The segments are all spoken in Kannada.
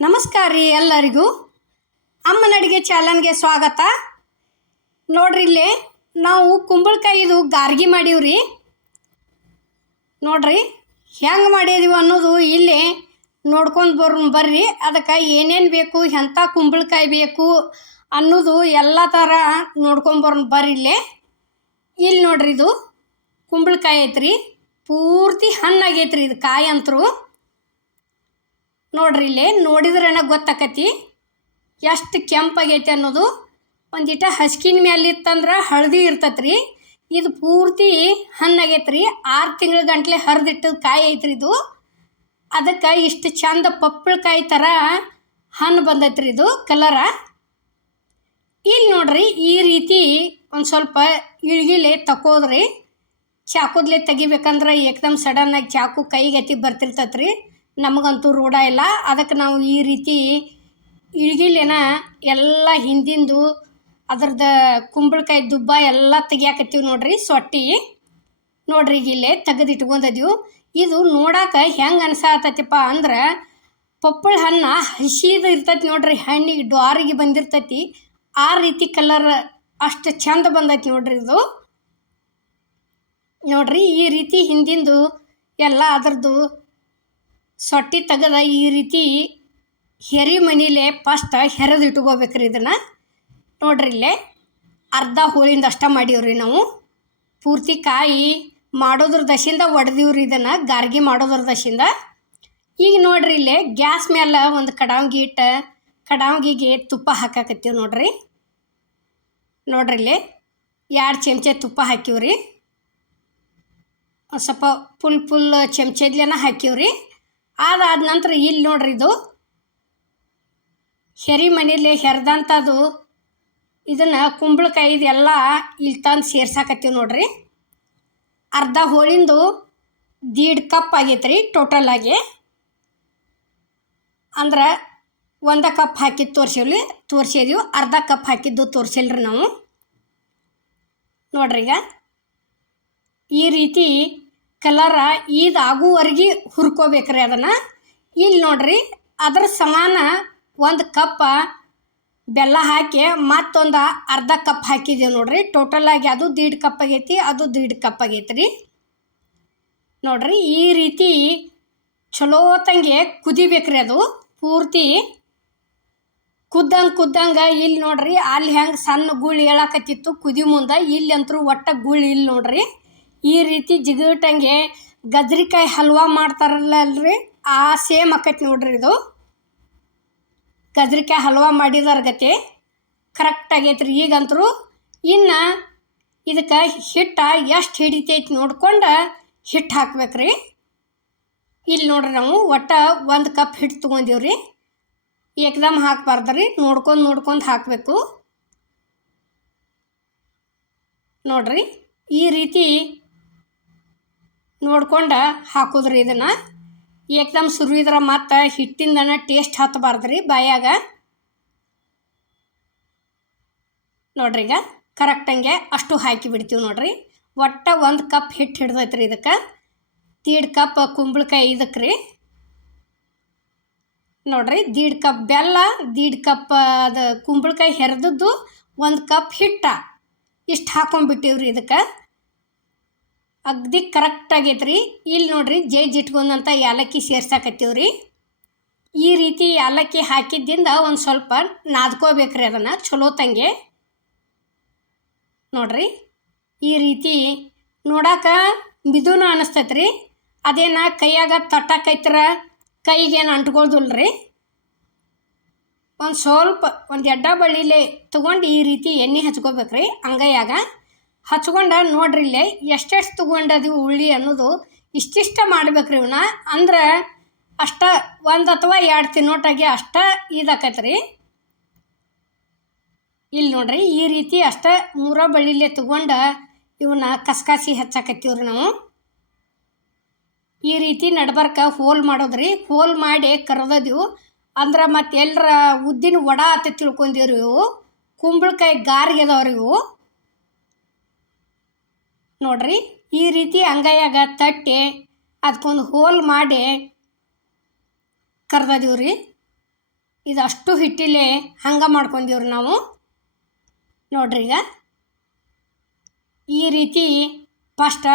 ನಮಸ್ಕಾರ ರೀ ಎಲ್ಲರಿಗೂ. ಅಮ್ಮನ ಅಡುಗೆ ಚಾಲನ್ಗೆ ಸ್ವಾಗತ. ನೋಡ್ರಿ ಇಲ್ಲಿ, ನಾವು ಕುಂಬಳಕಾಯಿದು ಗಾರ್ಗಿ ಮಾಡೀವ್ರಿ ನೋಡ್ರಿ, ಹೆಂಗೆ ಮಾಡಿದೀವಿ ಅನ್ನೋದು ಇಲ್ಲಿ ನೋಡ್ಕೊಂಡು ಬರ್, ಬರ್ರಿ. ಅದಕ್ಕೆ ಏನೇನು ಬೇಕು ಎಂಥ ಕುಂಬಳಕಾಯಿ ಬೇಕು ಅನ್ನೋದು ಎಲ್ಲ ಥರ ನೋಡ್ಕೊಂಬರ್ ಬರ್ರಿ ಇಲ್ಲಿ. ಇಲ್ಲಿ ನೋಡ್ರಿ ಇದು ಕುಂಬಳಕಾಯಿ ಐತ್ರಿ. ಪೂರ್ತಿ ಹಣ್ಣಾಗೈತ್ರಿ ಇದು ಕಾಯಿ ಅಂತರೂ ನೋಡ್ರಿ ಇಲ್ಲಿ ನೋಡಿದ್ರೇನ ಗೊತ್ತಾಕತಿ. ಎಷ್ಟು ಕೆಂಪಾಗೈತೆ ಅನ್ನೋದು. ಒಂದಿಟ ಹಸ್ಕಿನ ಮೇಲೆ ಇತ್ತಂದ್ರೆ ಹಳದಿ ಇರ್ತತ್ರಿ. ಇದು ಪೂರ್ತಿ ಹಣ್ಣಾಗೈತ್ರಿ. ಆರು ತಿಂಗಳ ಗಂಟ್ಲೆ ಹರಿದಿಟ್ಟು ಕಾಯಿ ಐತ್ರಿ ಇದು. ಅದಕ್ಕೆ ಇಷ್ಟು ಚಂದ ಪಪ್ಪಳಕಾಯಿ ಥರ ಹಣ್ಣು ಬಂದೈತ್ರಿ ಇದು ಕಲರ ಇಲ್ಲಿ ನೋಡ್ರಿ ಈ ರೀತಿ ಒಂದು ಸ್ವಲ್ಪ ಇಳ್ಗಿಲೆ ತಕೋದ್ರಿ. ಚಾಕುದ್ಲೆ ತೆಗಿಬೇಕಂದ್ರೆ ಏಕ್ದಮ್ ಸಡನ್ನಾಗಿ ಚಾಕು ಕೈಗತಿ ಬರ್ತಿರ್ತೈತ್ರಿ. ನಮಗಂತೂ ರೂಢ ಇಲ್ಲ. ಅದಕ್ಕೆ ನಾವು ಈ ರೀತಿ ಇಳ್ಗಿಲೇನ ಎಲ್ಲ ಹಿಂದಿಂದು ಅದ್ರದ್ದು ಕುಂಬಳಕಾಯಿ ದುಬ್ಬ ಎಲ್ಲ ತೆಗಿಯಾಕತ್ತೀವಿ ನೋಡ್ರಿ ಸೊಟ್ಟಿ. ನೋಡ್ರಿ ಈಗ ಇಲ್ಲೇ ತೆಗೆದು ಇಟ್ಕೊಂಡದೀವಿ. ಇದು ನೋಡಾಕ ಹೆಂಗೆ ಅನ್ಸಾತೈತಿಪ್ಪ ಅಂದ್ರೆ ಪಪ್ಪಳ ಹಣ್ಣು ಹಸಿದು ಇರ್ತೈತಿ ನೋಡ್ರಿ, ಹಣ್ಣಿಗೆ ಡ್ವಾರಿಗೆ ಬಂದಿರ್ತೈತಿ. ಆ ರೀತಿ ಕಲರ್ ಅಷ್ಟು ಚಂದ ಬಂದೈತಿ ನೋಡ್ರಿ ಇದು. ನೋಡ್ರಿ ಈ ರೀತಿ ಹಿಂದಿಂದು ಎಲ್ಲ ಅದ್ರದ್ದು ಸೊಟ್ಟಿ ತೆಗೆದ ಈ ರೀತಿ ಹೆರಿ ಮನಿಲೆ ಫಸ್ಟ್ ಹೆರೆದು ಇಟ್ಕೋಬೇಕ್ರಿ ಇದನ್ನು. ನೋಡ್ರಿ ಇಲ್ಲೇ ಅರ್ಧ ಹೋಳಿಂದ ಅಷ್ಟ ಮಾಡೀವ್ರಿ ನಾವು. ಪೂರ್ತಿ ಕಾಯಿ ಮಾಡೋದ್ರ ದಶಿಂದ ಒಡೆದೀವ್ರಿ ಇದನ್ನು, ಗಾರ್ಗಿ ಮಾಡೋದ್ರ ದಶಿಂದ. ಈಗ ನೋಡ್ರಿ ಇಲ್ಲೇ ಗ್ಯಾಸ್ ಮೇಲೆ ಒಂದು ಕಡಾವ್ಗಿ ಇಟ್ಟು ಕಡಾವ್ಗಿಗೆ ತುಪ್ಪ ಹಾಕಾಕತ್ತೀವಿ ನೋಡ್ರಿ. ನೋಡ್ರಿ ಇಲ್ಲಿ ಎರಡು ಚಮಚೆ ತುಪ್ಪ ಹಾಕಿವ್ರಿ. ಒಂದು ಸ್ವಲ್ಪ ಫುಲ್ ಫುಲ್ ಚಮಚದ್ಲೇನ ಹಾಕಿವ್ರಿ. ಅದಾದ ನಂತರ ಇಲ್ಲಿ ನೋಡ್ರಿ ಇದು. ಹೆರಿ ಮನೇಲಿ ಹೆರ್ದಂಥದ್ದು ಇದನ್ನು ಕುಂಬಳಕಾಯಿ ಇದೆಲ್ಲ ಇಲ್ಲಿ ತಂದು ಸೇರ್ಸಾಕತ್ತೀವಿ ನೋಡ್ರಿ. ಅರ್ಧ ಹೋಳಿಂದು ದೀಡ್ ಕಪ್ ಆಗೈತೆ ರೀ ಟೋಟಲ್ ಆಗಿ. ಅಂದ್ರೆ ಒಂದು ಕಪ್ ಹಾಕಿದ್ದು ತೋರಿಸಿವ್ಲಿ, ತೋರಿಸಿದೀವಿ, ಅರ್ಧ ಕಪ್ ಹಾಕಿದ್ದು ತೋರಿಸಿಲ್ರಿ ನಾವು. ನೋಡ್ರಿ ಈಗ. ಈ ರೀತಿ ಕಲರ ಹುರ್ಕೋಬೇಕು ಹುರ್ಕೋಬೇಕ್ರಿ ಅದನ್ನು. ಇಲ್ಲಿ ನೋಡ್ರಿ, ಅದ್ರ ಸಮಾನ ಒಂದು ಕಪ್ಪ ಬೆಲ್ಲ ಹಾಕಿ ಮತ್ತೊಂದು ಅರ್ಧ ಕಪ್ ಹಾಕಿದ್ದೀವಿ ನೋಡ್ರಿ. ಟೋಟಲಾಗಿ ಅದು ದೀಡ್ ಕಪ್ ಆಗೈತಿ, ಅದು ದೀಡ್ ಕಪ್ ಆಗೈತಿ ರೀ ನೋಡ್ರಿ, ಈ ರೀತಿ ಚಲೋತಂಗೆ ಕುದಿಬೇಕ್ರಿ ಅದು. ಪೂರ್ತಿ ಕುದ್ದಂಗೆ ಕುದ್ದಂಗೆ ಇಲ್ಲಿ ನೋಡ್ರಿ, ಅಲ್ಲಿ ಹೆಂಗೆ ಸಣ್ಣ ಗುಳಿ ಹೇಳಕತ್ತಿತ್ತು, ಕುದಿ ಮುಂದೆ ಇಲ್ಲಿ ಅಂತರೂ ಒಟ್ಟ ಗುಳಿ ಇಲ್ಲಿ ನೋಡ್ರಿ. ಈ ರೀತಿ ಜಿಗಟಂಗೆ ಗಜ್ರಿಕಾಯಿ ಹಲ್ವಾ ಮಾಡ್ತಾರಲ್ಲಲ್ರಿ? ಆ ಸೇಮ್ ಆಕೈತಿ ನೋಡ್ರಿ ಇದು. ಗಜ್ರಿಕಾಯಿ ಹಲ್ವಾ ಮಾಡಿದಾರ ಗತಿ. ಕರೆಕ್ಟ್ ಆಗೈತ್ರಿ ಈಗಂತರೂ. ಇನ್ನು ಇದಕ್ಕೆ ಹಿಟ್ಟು ಎಷ್ಟು ಹಿಡಿತೈತಿ ನೋಡ್ಕೊಂಡು ಹಿಟ್ಟು ಹಾಕ್ಬೇಕ್ರಿ. ಇಲ್ಲಿ ನೋಡ್ರಿ ನಾವು ಒಟ್ಟು ಒಂದು ಕಪ್ ಹಿಟ್ಟು ರೀ ಏಕ್ದಮ್ ಹಾಕ್ಬಾರ್ದು ರೀ ನೋಡ್ಕೊಂಡು ನೋಡ್ಕೊಂಡು ಹಾಕಬೇಕು. ನೋಡ್ರಿ, ಈ ರೀತಿ ನೋಡ್ಕೊಂಡು ಹಾಕೋದ್ರಿ ಇದನ್ನು. ಏಕ್ದಮ್ ಸುರಿದ್ರ ಮತ್ತು ಹಿಟ್ಟಿಂದನ ಟೇಸ್ಟ್ ಹತ್ತಬಾರ್ದು ರೀ ಬಾಯಾಗ. ನೋಡ್ರಿ ಈಗ ಕರೆಕ್ಟಂಗೆ ಅಷ್ಟು ಹಾಕಿ ಬಿಡ್ತೀವಿ ನೋಡ್ರಿ. ಒಟ್ಟು ಒಂದು ಕಪ್ ಹಿಟ್ಟು ಹಿಡ್ದೈತ್ರಿ ಇದಕ್ಕೆ. ದೀಡ್ ಕಪ್ ಕುಂಬಳಕಾಯಿ ಇದಕ್ಕೆ ರೀ ನೋಡ್ರಿ ದೀಡ್ ಕಪ್ ಬೆಲ್ಲ, ದೀಡ್ ಕಪ್ ಅದು ಕುಂಬಳಕಾಯಿ ಹೆರ್ದದ್ದು ಒಂದು ಕಪ್ ಹಿಟ್ಟ. ಇಷ್ಟು ಹಾಕೊಂಡ್ಬಿಟ್ಟಿವ್ರಿ ಇದಕ್ಕೆ. ಅಗ್ದಿ ಕರೆಕ್ಟ್ ಆಗೈತೆ ರೀ ಇಲ್ಲಿ ನೋಡ್ರಿ ಜೇಜ್ ಇಟ್ಕೊಂಡಂಥ ಏಲಕ್ಕಿ ಸೇರ್ಸಾಕತ್ತೀವ್ರಿ. ಈ ರೀತಿ ಏಲಕ್ಕಿ ಹಾಕಿದ್ದಿಂದ ಒಂದು ಸ್ವಲ್ಪ ನಾದ್ಕೋಬೇಕ್ರಿ ಅದನ್ನು ಚಲೋ ತಂಗೆ. ನೋಡ್ರಿ, ಈ ರೀತಿ ನೋಡಾಕ ಮಿದುನ ಅನ್ನಿಸ್ತೈತೆ ರೀ ಅದೇನ ಕೈಯಾಗ ತಟ್ಟಕೈತ್ರ ಕೈಗೇನು ಅಂಟ್ಕೊಳ್ದಿಲ್ಲ ರೀ ಒಂದು ಸ್ವಲ್ಪ, ಒಂದು ಎಡ್ಡ ಬಳ್ಳಿಲೆ ತೊಗೊಂಡು ಈ ರೀತಿ ಎಣ್ಣೆ ಹಚ್ಕೋಬೇಕ್ರಿ ಅಂಗೈಯಾಗ. ಹಚ್ಕೊಂಡು ನೋಡ್ರಿ ಇಲ್ಲೇ, ಎಷ್ಟೆಷ್ಟು ತಗೊಂಡದಿವು ಉಳ್ಳಿ ಅನ್ನೋದು ಇಷ್ಟಿಷ್ಟ ಮಾಡ್ಬೇಕ್ರಿ ಇವನ್ನ ಅಂದ್ರೆ ಅಷ್ಟ ಒಂದು ಅಥವಾ ಎರಡು ತಿನ್ನೋಟಾಗಿ ಅಷ್ಟ ಇದಾಕೈತೆ ರೀ ಇಲ್ಲಿ ನೋಡ್ರಿ, ಈ ರೀತಿ ಅಷ್ಟ ಮೂರ ಬಳ್ಳಿಲೆ ತಗೊಂಡ ಇವನ್ನ ಕಸ್ಕಾಸಿ ಹಚ್ಚಾಕತ್ತೀವ್ರಿ ನಾವು. ಈ ರೀತಿ ನಡ್ಬರ್ಕ ಹೋಲ್ ಮಾಡೋದ್ರಿ. ಹೋಲ್ ಮಾಡಿ ಕರದದಿವು. ಅಂದ್ರೆ ಮತ್ತೆ ಎಲ್ಲರ ಉದ್ದಿನ ವಡ ಅಂತ ತಿಳ್ಕೊಂಡಿವ್ರಿ ಇವು. ಕುಂಬಳಕಾಯಿ ಗಾರಿಗೆ ಇವು. ನೋಡ್ರಿ, ಈ ರೀತಿ ಅಂಗೈಯಾಗ ತಟ್ಟಿ ಅದಕ್ಕೊಂದು ಹೋಲ್ ಮಾಡಿ ಕರ್ದದೇವ್ರೀ. ಇದು ಅಷ್ಟು ಹಿಟ್ಟಿಲೆ ಹಂಗೆ ಮಾಡ್ಕೊಂಡೀವ್ರಿ ನಾವು. ನೋಡ್ರಿ ಈಗ. ಈ ರೀತಿ ಫಸ್ಟ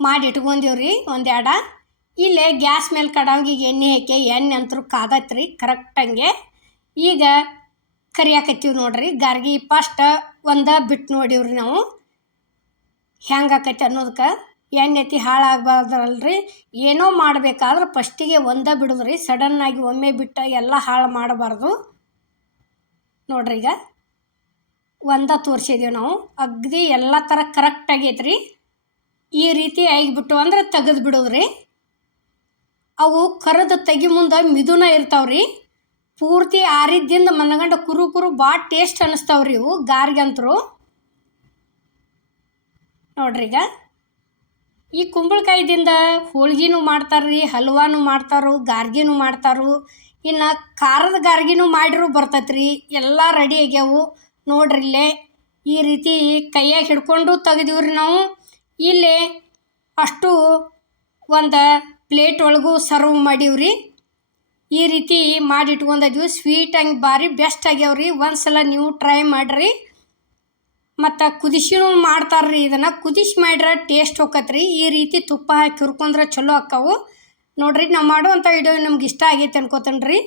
ಮಾಡಿ ಇಟ್ಕೊಂಡೀವ್ರಿ ಒಂದೆರಡ ಇಲ್ಲೇ ಗ್ಯಾಸ್ ಮೇಲೆ ಕಡಾವಿಗೆ ಎಣ್ಣೆ ಹಾಕಿ, ಎಣ್ಣೆ ಅಂತರೂ ಕಾದತ್ರಿ ಕರೆಕ್ಟಂಗೆ ಈಗ ಕರಿಯಾಕತ್ತೀವಿ ನೋಡ್ರಿ, ಗಾರ್ಗಿ ಫಸ್ಟ್ ಒಂದು ಬಿಟ್ಟು ನೋಡಿವ್ರಿ ನಾವು. ಹೆಂಗೆ ಆಕೈತೆ ಅನ್ನೋದಕ್ಕೆ ಎಣ್ಣೆ ಎತ್ತಿ ಹಾಳಾಗಬಾರ್ದಲ್ರಿ ಏನೋ ಮಾಡಬೇಕಾದ್ರೆ ಫಸ್ಟಿಗೆ ಒಂದೇ ಬಿಡುದ್ರಿ ಸಡನ್ನಾಗಿ ಒಮ್ಮೆ ಬಿಟ್ಟು ಎಲ್ಲ ಹಾಳು ಮಾಡಬಾರ್ದು. ನೋಡ್ರಿ ಈಗ, ಒಂದ ತೋರಿಸಿದೀವಿ ನಾವು. ಅಗ್ದಿ ಎಲ್ಲ ಥರ ಕರೆಕ್ಟ್ ರೀ ಈ ರೀತಿ ಆಗಿಬಿಟ್ಟು ಅಂದ್ರೆ ತೆಗೆದು ಬಿಡೋದ್ರಿ. ಅವು ಕರೆದು ತೆಗಿ ಮುಂದೆ ಮಿದುನ ಇರ್ತಾವ್ರಿ. ಪೂರ್ತಿ ಆರಿದ್ದಿಂದ ಮನಗಂಡ ಕುರು ಕುರು ಭಾಳ ಟೇಸ್ಟ್ ಅನ್ನಿಸ್ತಾವ್ರಿ ಇವು ಗಾರ್ಗಂತರು. ನೋಡ್ರಿ ಈಗ. ಈ ಕುಂಬಳಕಾಯಿದಿಂದ ಹೋಳ್ಗಿನೂ ಮಾಡ್ತಾರ್ರಿ, ಹಲ್ವಾನು ಮಾಡ್ತಾರು, ಗಾರ್ಗಿನೂ ಮಾಡ್ತಾರು. ಇನ್ನು ಖಾರದ ಗಾರ್ಗಿನೂ ಮಾಡಿರೂ ಬರ್ತೈತ್ರಿ, ಎಲ್ಲ ರೆಡಿ ಆಗ್ಯಾವು. ನೋಡ್ರಿ ಇಲ್ಲೇ, ಈ ರೀತಿ ಕೈಯಾಗ ಹಿಡ್ಕೊಂಡು ತೆಗ್ದೀವ್ರಿ ನಾವು. ಇಲ್ಲಿ ಅಷ್ಟು ಒಂದು ಪ್ಲೇಟ್ ಒಳಗೂ ಸರ್ವ್ ಮಾಡೀವ್ರಿ. ಈ ರೀತಿ ಮಾಡಿಟ್ಕೊಂಡಿದ್ವಿ ಸ್ವೀಟ್ ಹಂಗೆ ಭಾರಿ ಬೆಸ್ಟ್ ಆಗ್ಯಾವ್ರಿ. ಒಂದು ಸಲ ನೀವು ಟ್ರೈ ಮಾಡಿರಿ. ಮತ್ತು ಕುದಿಸಿನೂ ಮಾಡ್ತಾರ್ರಿ ಇದನ್ನು. ಕುದಿಸಿ ಮಾಡ್ರೆ ಟೇಸ್ಟ್ ಹೋಕತ್ರಿ. ಈ ರೀತಿ ತುಪ್ಪ ಹಾಕಿ ಹುರ್ಕೊಂಡ್ರೆ ಚಲೋ ಆಕ್ಕವು ನೋಡಿರಿ, ನಾವು ಮಾಡುವಂಥ ವಿಡಿಯೋ ನಿಮ್ಗೆ ಇಷ್ಟ ಆಗೈತೆ ಅನ್ಕೋತೇನೆ ರೀ